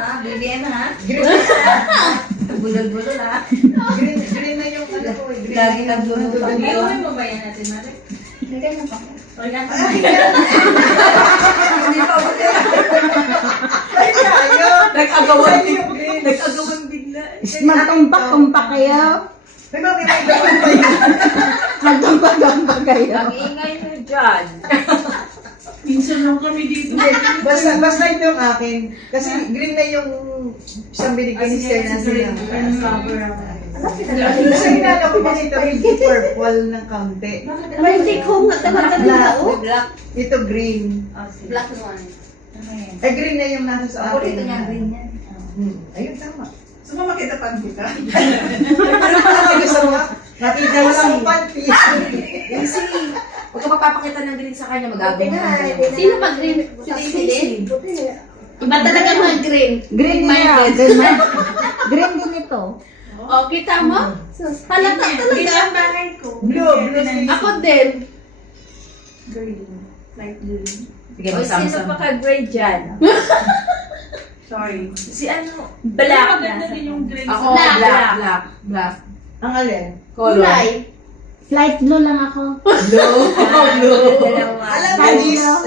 ha. BBM ha. Green. Bulol-bulol ha. Green na yung ano ko. Green Lagi na yung nagluluto. ano. Ano mo ba yan natin, Mari? Hindi na pa. Hindi pa ako. Ay, tayo. Nag-agawan Ay, din. yung green. Nag-agawan bigla. Magtumpak-tumpak kayo. May mga pinagdawan pa yun. Magtumpak-tumpak kayo. Ang ingay nyo dyan. Minsan lang kami dito. Hindi, basta ito yung akin. Kasi green na yung isang binigay ni Stella sila. Kasi hinala ko kasi ito yung purple ng kaunti. Ay, hindi ko matawag Black. Ito green. Black one. Ay, green na yung nasa sa akin. Paborito niya green yan. Ayun, tama. Gusto mo makita panty ka? Ano ka gusto mo? Nakita mo lang ang panty. Easy. Huwag ka magpapakita ng green sa kanya, magagawa mo. Sino pa green? Si Daisy din? Iba talaga mga green. Green niya. Green din ito. O, kita mo? Halata Green talaga. ang bahay ko. Blue na Ako din. Green. Light green. Sige, O, sino pa ka-grade dyan? Sorry. Si ano? Black. Maganda din yung green. Ako, black. Ang alin? Color. Kulay. Light blue lang ako. Blue. Dalawa. Alam mo, Light Liz. blue.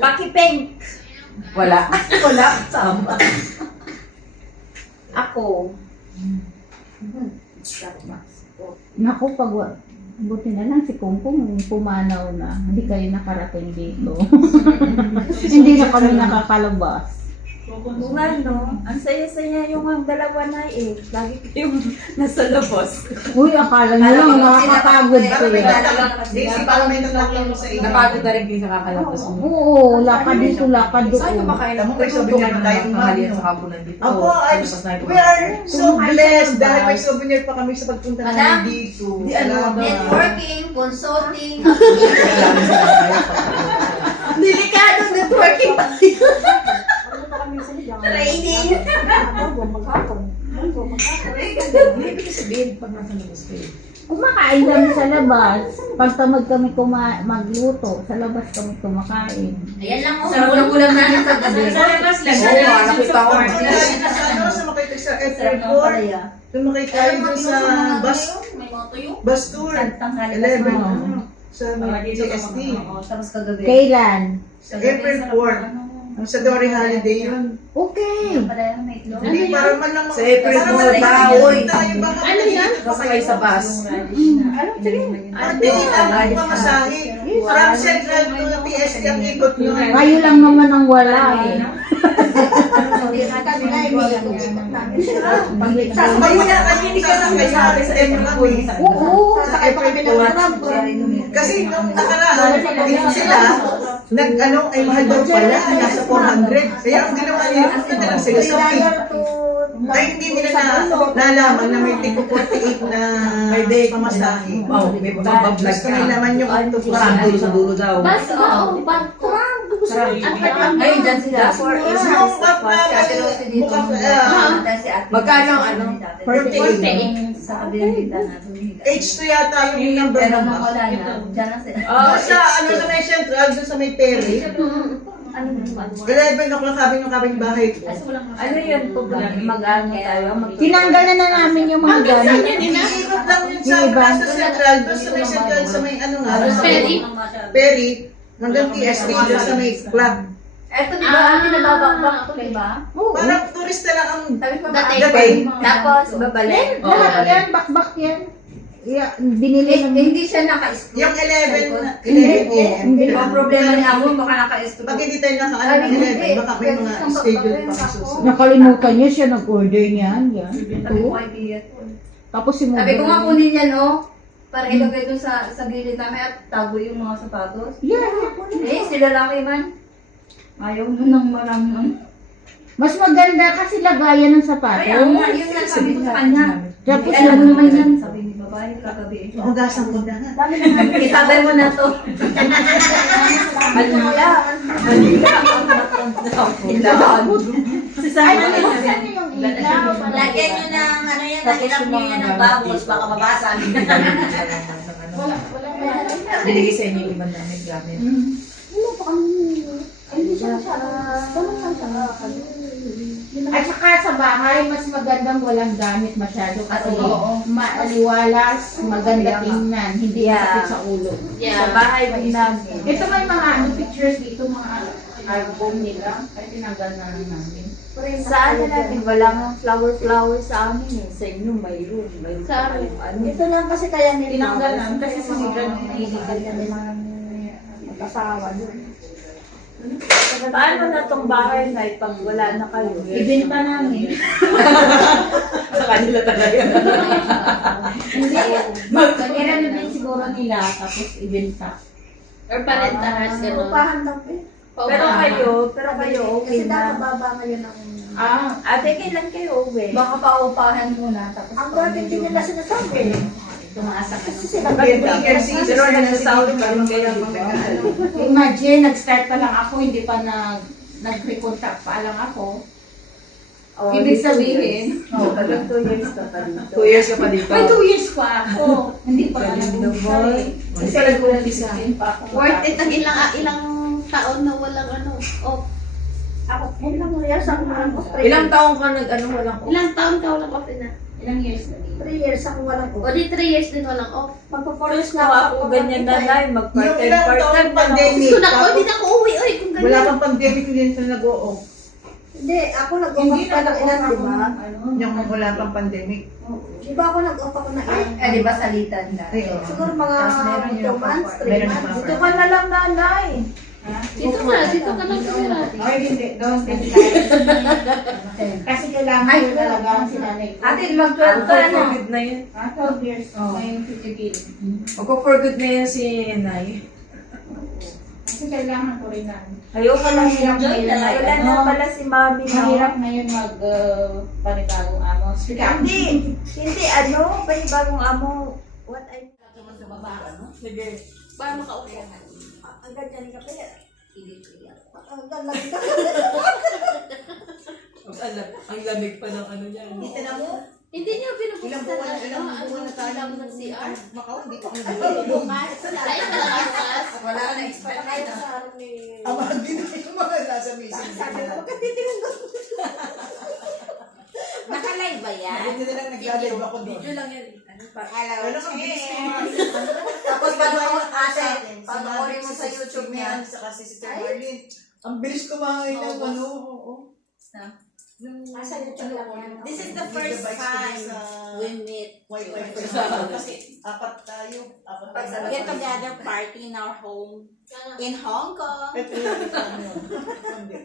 Paki-pink. Wala. Wala. Tama. Ako. Naku, buti na lang si Kumpong pumanaw na. Hindi kayo nakarating dito. Hindi na kami nakakalabas. Kung ano, ang saya-saya yung ang dalawa na eh. Lagi kayong nasa labas. Uy, akala nyo lang nakakapagod Parang may kayo. tatak. Daisy, parang may tatak mo sa iyo. Napagod na rin kayo sa kakalabas mo. Oo, lakad dito, lakad Saan ka doon. makain? Tama, may souvenir tayong tanghalian mami. sa kapunan dito. Ako, we are so blessed dahil may souvenir pa kami sa pagpunta namin Madam? dito. Di, ano Salamat. ba? Networking, consulting, Delikado networking pa. training. Hindi ibig sabihin pag nasa labas kayo. Kumakain kami sa labas. Pag tamad kami magluto, sa labas kami kumakain. Ayan lang oh. Sa ulang-ulang natin sa gabi. Sa labas lang. Oo, nakita ko. Sa ano, sumakay tayo sa F4, sumakay tayo dun sa May mga tuyo. bus tour. 11, Oo. sa GST. Tapos kagabi. Kailan? Sa April 4. Ang sa Dory Holiday yun. Okay. Hindi, para man lang Sa April para 4 man lang baoy. tayo baka Ano yan? Kasakay sa bus. Hindi lang pamasahe. From Central to TST ang ikot nyo. Kayo lang naman ang wala eh. Kayo na kayo sasakay sa SM kami. Oo. Sa April 4. Kasi nung nakaraan, dito sila, nag-ano, ay mahal daw pala, nasa 400. Kaya ang ginawa nila, punta na lang sila sa P. Ay, hindi nila nalaman na may tico 48 na May day pamasahe. Wow, may pagbablog Gusto ka. nila naman yung Parang dulo sa dulo daw. Bas, oo. Ay, dyan sila. For Yung map na mukhang Magkano ang ano? 48. Sa kabilitan natin. H2 yata yung number Pero ng nang bus. wala na. Dyan na sila. Sa ano sa may Central, doon sa may Perry. Ano naman? 11 o'clock sabi ng kapitbahay ko. Ano yun po? Mag-ano tayo? Tinanggal na namin yung mga gamit. Iikot lang yun sa Yung iba. sa Central, doon sa may Central, sa may ano nga, doon sa Perry? Perry, hanggang TST, doon sa may club. Eto di ba? Pinababakbak ito di ba? Oo. Parang turista lang ang Sabi ko dating. Tapos, babalik. Lahat yan, bakbak yan. Yeah, binili ng... Hindi siya naka-school. Yung 11 Hindi. AM. Ang problema ni Amo, baka naka-school. Pag hindi tayo naka-ano ng 11, baka may mga schedule pa susunod. Nakalimutan niya siya, nag-order niyan. Yan. Sabi ko Ito. kay Tia. Tapos si Sabi ko nga kunin yan, oh. Para ilagay doon sa gilid namin at tago yung mga sapatos. Yeah. Eh, sila laki man. Ayaw mo nang maraming. Mas maganda kasi lagayan ng sapatos. Kaya nga, yun nga sabi ko sa kanya. Tapos Alam ano mo naman naman yan? Sabi ni babae, kagabi. Hugasan ko na nga. Isabay mo na to. Halila. Halila. Ay, nalimutan niyo yung ilaw. Lagyan nyo ng, ano yan, nahirap nyo yan ng bubbles, baka mabasag. Binigay sa inyo yung ibang damit gamit. Ano pa kami? Ay, At saka sa bahay, mas magandang walang gamit masyado kasi Oo. maaliwalas, maganda tingnan, hindi Yeah. sakit sa ulo. Sa bahay din namin. Ito may mga pictures dito, mga album nila, kaya tinanggal na lang namin. Sa ano natin, wala nga flower sa amin eh. Sa inyo, mayroon. Mayroon Sa amin. ano. Ito lang kasi kaya may Tinanggal namin kasi si Mildred mahihigal kami na mga mag-asawa doon. Paano na tong bahay na pag wala na kayo? Ibenta namin. Sa kanila talaga. Hindi, mag-renovate siguro nila, tapos ibenta. Or parentahan, gano'n. Upahan lang eh. Pero kayo, okay Kasi dapat na. baba ngayon ang... Ate, kailan kayo uwi? Baka paupahan muna, tapos Ang dati hindi nila sinasabi. tumaas ang Kasi sila Pero nagsasahod pa rin kayo, di ba? Imagine, nag-start pa lang ako, hindi pa nag-recontact pa lang ako. Oh, Ibig sabihin, Tagang 2 years ka pa dito. 2 years ka pa dito. may 2 years pa ako. Hindi pa ako Galing nag-umpisa naman. eh. Kasi nag-umpisa pa ako. Worth it ang ilang taon na walang ano, off. Ako, Ilang years ako walang off. ilang taong ka walang Ilang taon ka walang off na? Ilang years na dito? 3 years ako walang off. O di 3 years din walang off. Magpo-4 years na ako ganyan na lang. Yung Mag-part-time, ilang part-time taong na lang. pandemic. Gusto na ko, hindi na ako uwi. Oy, kung Wala ganyan. kang pandemic, hindi sila nag-o-off. Hindi, ako nag-off Hindi pa ng ilan, di ba? Yung wala pang pandemic. Di ba ako nag-off ako na ilan? di ba salitan na? Ay, oo. Siguro mga Tapos meron 2 yung months, 3 meron months. yung Dito ka na lang, nanay. Dito ka lang tumira. Ay, hindi. Doon, kasi kailangan ko talaga ang sinanay ko. Ate, mag-12 ka na. For good na yun. 12 years, Oh. ngayon 50 Magpo-for good na yan si Nay. Kasi kailangan ko rin na. Ayoko lang Mahirap enjoy ngayon na. Wala mag- na ano, pala si mami na. Mahirap ngayon panibagong amo. Hindi, panibagong amo. What I... Sige. Para makaupo. Ang ganyan ka pa yan. Ang galang ka. Ang lamig pa ng ano niya. Dito na mo? Hindi niyo Ilang pinupusta buwan na tayo lang ng CR. Macau, hindi pa kami Bukas. Sa bukas. Wala na expect Kahit sa araw ni... Ama, hindi na yung mga nasa meeting. Nakalive ba yan? Hindi na lang nag-live ako doon. Video lang yan. Ano kang bilis ko nga. Tapos ate, panoorin mo sa YouTube niya. Saka si Sister Marlene. Ang bilis kumain ng ano. Oo. Sa YouTube lang yan. This is the first time we meet. Wi-Fi. Apat tayo. We get together party in our home in Hong Kong. Ito yung ano.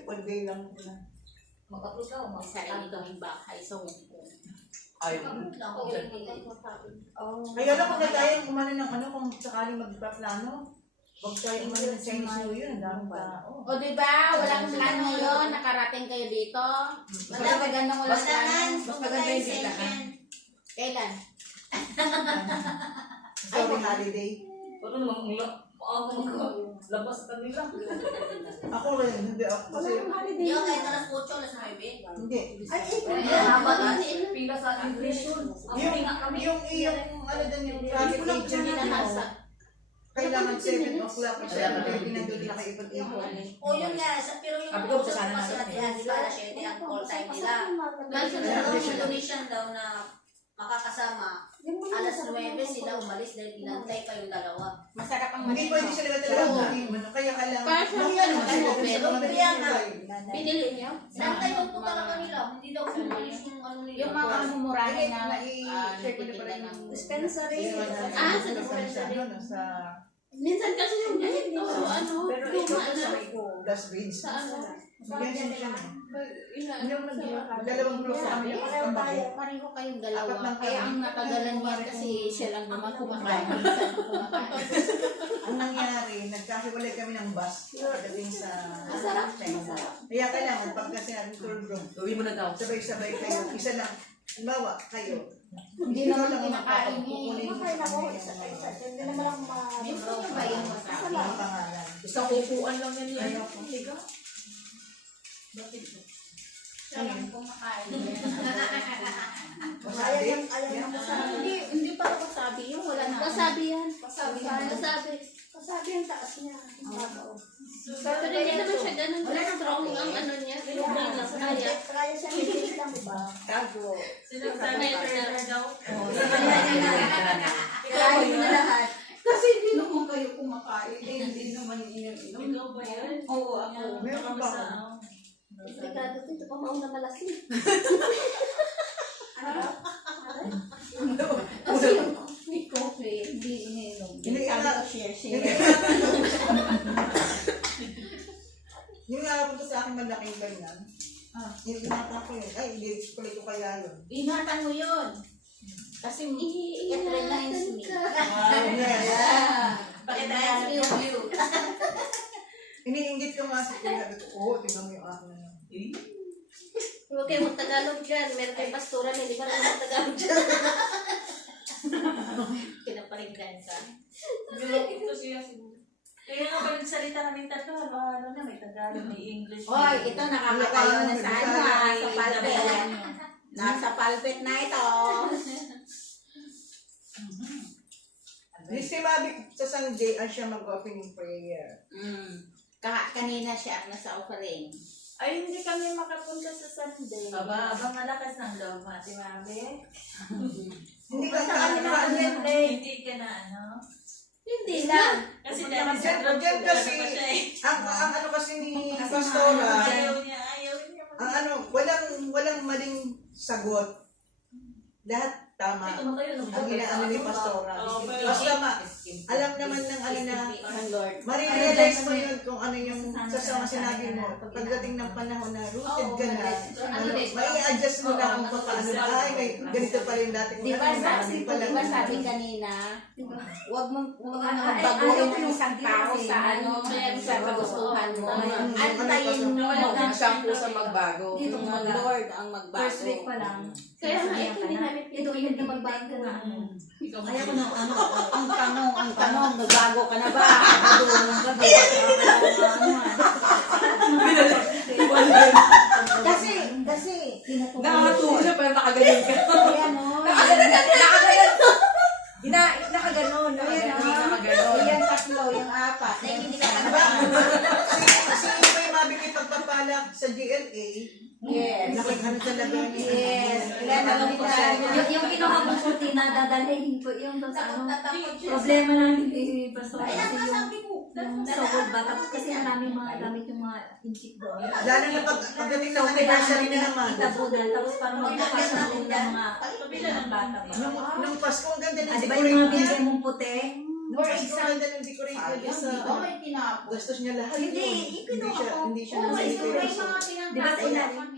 One day lang. Sa inyo kaming bahay sa Hong Kong. Kaya lang pagka tayo umano ng ano kung sakaling magpa-plano. Huwag tayo umano ng Chinese New Year. Ang daming tao. O diba, walang plano ngayon, nakarating kayo dito. Mas magandang walang plano. Mas maganda yung biglaan. Kailan? Sorry, holiday. Labas kami lang. Ako rin, hindi ako. Kasi, Yung kahit alas 8, alas 9. hindi. Pila sa immigration. Yung ano din yung traffic agent mo. Kailangan 7 o'clock. 7:30 nandun na kaipag-ipon. O yun nga, pero yung Sabi ko, sana kasi natin. natin, di ba, alas 7 ang call time nila. Yung Indonesian daw na makakasama, alas 9 sila umalis dahil inantay pa yung dalawa. Masarap ang Hindi pwede sila talaga mag-iwan. Kaya kailangan. Kaya nga, pinili niyo? Nantay daw po talaga nila, hindi daw umalis yung ano nila. Yung mga mumurahin na i-share ko na pala ng Dispensary. Sa dispensary. Sa Minsan kasi yung ganito, ano, pero ito luma sa na. may Las Vegas. Sa ano? Ganyan siya. Ilan? Dalawang group sa kami. Pareho kayong Apat dalawa. lang Kaya kami. ang natagalan niyan kasi siya lang naman kumakain. Minsan kumakain. Ang nangyari, nagkahiwalay kami ng bus pagdating sa Masarap. Kaya kailangan pagka sinabi tour group, Gawin mo na daw. sabay-sabay kayo. Isa lang. Halimbawa, kayo. Hindi naman kinakain niya eh. Kumakain ako isa-isa. Hindi naman ako Gusto niyo ba yung wasabi? Ang pangalan. Isang upuan lang yan. Ayoko. Siya lang kumakain. Masabi? ayaw ng wasabi. Hindi pa ako wasabi. Yung wala na. Wasabi yan. Wasabi. Sabi ang taas niya. Pero hindi naman siya ganun strong ang ano niya. Kaya siya hindi lang, diba? Tago. Kaya mo na lahat. Kasi hindi naman kayo kumakain. Hindi naman ininom. Ikaw ba yan? Oo, ako. Meron ba? Delikado ito pa mauna malasin. Kasi may coffee, hindi ininom. Sabi ko share. Yung nakapunta sa akin malaking ganyan. Yung binata ko yun. Ay, hindi ko kaya yun. Ingatan mo yun. Kasi Iiinatan ka. Bakit na yung view? Iniinggit ko nga sa kuya. Sabi ko, oo, tingnan mo yung akin na. Huwag kayo mag-Tagalog dyan. Meron kayong pastoran, hindi ba naman mag-Tagalog dyan? Pinaparinggan ka. Kaya nga pag nagsalita kami tatlo, ano na, may Tagalog, may English. Hoy, ito nakakatayo na sa ano sa palpet. Nasa palpet na ito. Yung si Mabi sa Sunday, ang siya mag-opening prayer. Kanina siya nasa offering. Ay, hindi kami makapunta sa Sunday. Aba, malakas ng loob, Mati Mami. Hindi ka Hindi ka na, ano? Hindi lang. Kasi Diyan kasi, ang ano kasi ni Pastora, ayaw niya. ang ano, walang maling sagot. Lahat tama. Ang inaano ni Pastora. Basta alam naman ng ano na, Ang Lord. marirealize mo yun kung ano yung sa sinabi mo. Pagdating ng panahon na rooted ka na, ano, may adjust mo na kung paano na, ay, may ganito pa rin dati. Di ba sabi kanina, huwag mong baguhin ng isang tao sa ano, sa kagustuhan mo. Antayin mo. Siyang puso magbago. Dito ang Lord ang magbago. First week pa lang. Kaya nga, ito hindi namin Ito yung na magbago na. Ayaw ko ng ano, ang tanong, nagbago ka na ba? Nadulong ka ba? Kasi, Nakakatuwa siya pero nakaganon ka. ayan o. Nakaganon. Yung tatlo, yung apat. hindi ka Diba? Kasi may mabigay pagpapalak sa GLA, Yes. nakikano talaga niya. Yes. Ilan na lang po sa Yung kinuha kong puti na dadalhin ko yung sa ano. Problema namin ni Pastor kasi yung sa world ba. Tapos kasi maraming mga gamit yung mga inchik doon. Lalo na pagdating ng anniversary niya naman. Itabunan. Tapos parang magkakasya ng mga bata ba. Nung Pasko, ang ganda ng Ah, di ba yung mga binigay decoration. mong puti? Nung Pasko, ang ganda ng decoration niya sa gastos niya lahat. Hindi, yun. ikinuha ko. Hindi siya Oo, nasa may decoration. Di ba sa ilalim?